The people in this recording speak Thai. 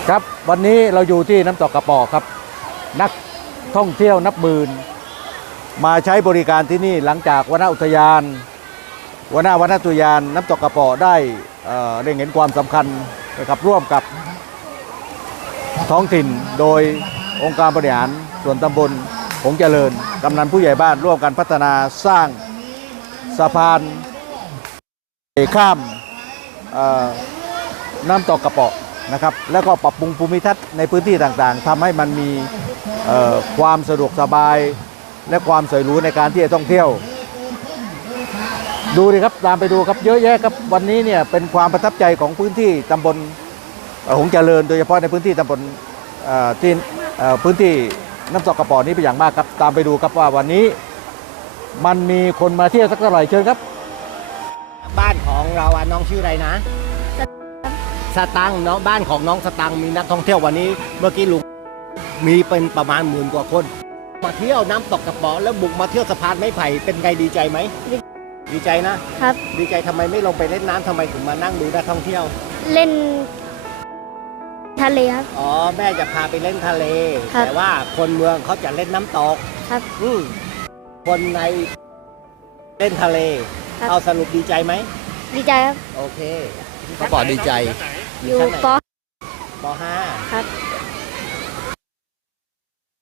ครับวันนี้เราอยู่ที่น้ำตกกระปอกครับนักท่องเที่ยวนับหมื่นมาใช้บริการที่นี่หลังจากวนอุทยานวนอุทยานน้ำตกกระปอกได้เล็งเห็นความสำคัญนะครับร่วมกับท้องถิ่นโดยองค์การบริหารส่วนตำบลหงส์เจริญกำนันผู้ใหญ่บ้านร่วมกันพัฒนาสร้างสะพานข้ามน้ำตกกระปอกนะครับแล้วก็ปรับปรุงภูมิทัศน์ในพื้นที่ต่างๆทำให้มันมีความสะดวกสบายและความสวยหรูในการที่จะท่องเที่ยวดูดิครับตามไปดูครับเยอะแยะครับวันนี้เนี่ยเป็นความประทับใจของพื้นที่ตำบลหงส์เจริญโดยเฉพาะในพื้นที่ตำบลที่พื้นที่น้ำตกกระปอกนี้เป็นอย่างมากครับตามไปดูครับว่าวันนี้มันมีคนมาเที่ยวสักเท่าไหร่เชิญครับบ้านของเราน้องชื่ออะไรนะสตังค์เนาะบ้านของน้องสตังค์มีนักท่องเที่ยววันนี้เมื่อกี้ลุงมีเป็นประมาณ10,000 กว่าคนมาเที่ยวน้ำตกกระป๋อแล้วบุกมาเที่ยวสะพานไม้ไผ่เป็นไงดีใจไหมดีใจนะครับดีใจทำไมไม่ลงไปเล่นน้ำทำไมถึงมานั่งดูนักท่องเที่ยวเล่นทะเลครับอ๋อแม่จะพาไปเล่นทะเลแต่ว่าคนเมืองเขาจะเล่นน้ำตกครับคนในเล่นทะเลเอาสรุปดีใจไหมดีใจครับโอเคเขาบอกดีใจอยู่ป. ป.5 ครับ